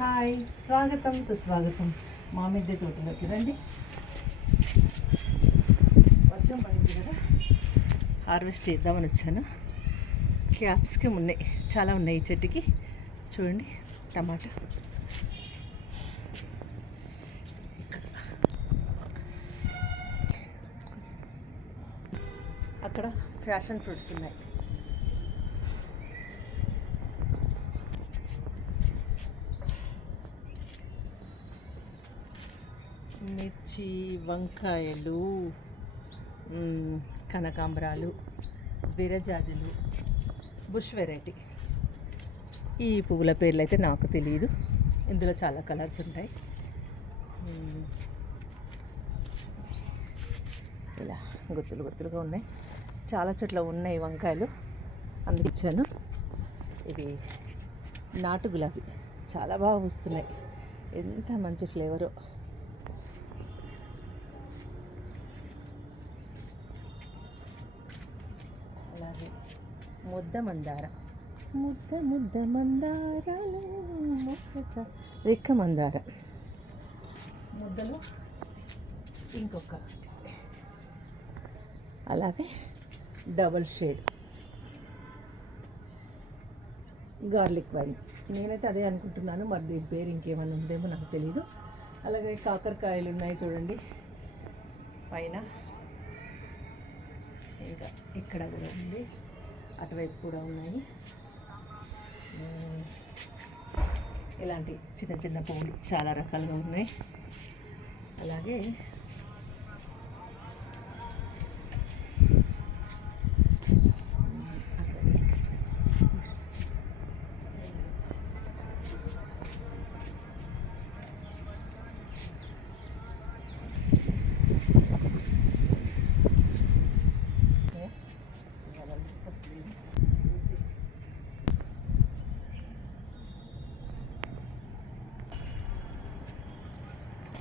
Hi స్వాగతం సుస్వాగతం. మా మిద్దె తోటలోకి రండి. వర్షం పడింది కదా? హార్వెస్ట్ చేద్దామని వచ్చాను. క్యాప్సికమ్ ఉన్నాయి చాలా ఉన్నాయి చెట్టుకి. చూడండి టమాటా. అక్కడ ఫ్యాషన్ ఫ్రూట్స్ ఉన్నాయి. మిర్చి వంకాయలు కనకాంబరాలు విరజాజులు బుష్ వెరైటీ. ఈ పువ్వుల పేర్లు అయితే నాకు తెలియదు ఇందులో చాలా కలర్స్ ఉంటాయి. ఇలా గుత్తులు గుత్తులుగా ఉన్నాయి. చాలా చోట్ల ఉన్నాయి వంకాయలు. అందుకు ఇచ్చాను. ఇది నాటు గులాబీ. చాలా బాగా వస్తున్నాయి ఎంత మంచి ఫ్లేవరు. అలాగే ముద్ద మందార. ముద్ద ముద్ద మందారాలు ముద్ద రెక్క మందార. ముద్దలో ఇంకొక. అలాగే డబల్ షేడ్. Garlic wine. నేనైతే అదే అనుకుంటున్నాను మరి దీని పేరు ఇంకేమైనా ఉందేమో నాకు తెలియదు అలాగే కాకరకాయలు ఉన్నాయి చూడండి. పైన ఇంకా ఇక్కడ కూడా ఉంది. అటువైపు కూడా ఉన్నాయి. ఇలాంటి చిన్న చిన్న పువ్వులు చాలా రకాలుగా ఉన్నాయి. అలాగే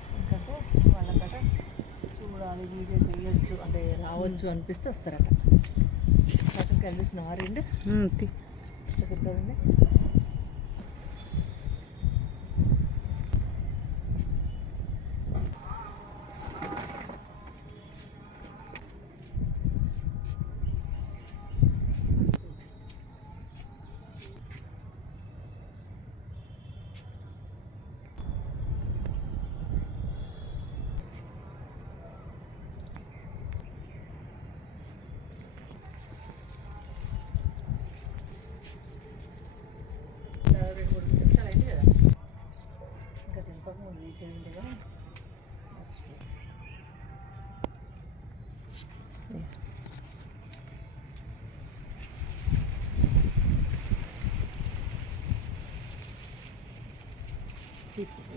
ఎందుకంటే వాళ్ళకట చూడాలి వీడియో చేయొచ్చు అంటే రావచ్చు అనిపిస్తే వస్తారట. అతను కనిపిస్తున్నావా రెండు Peace.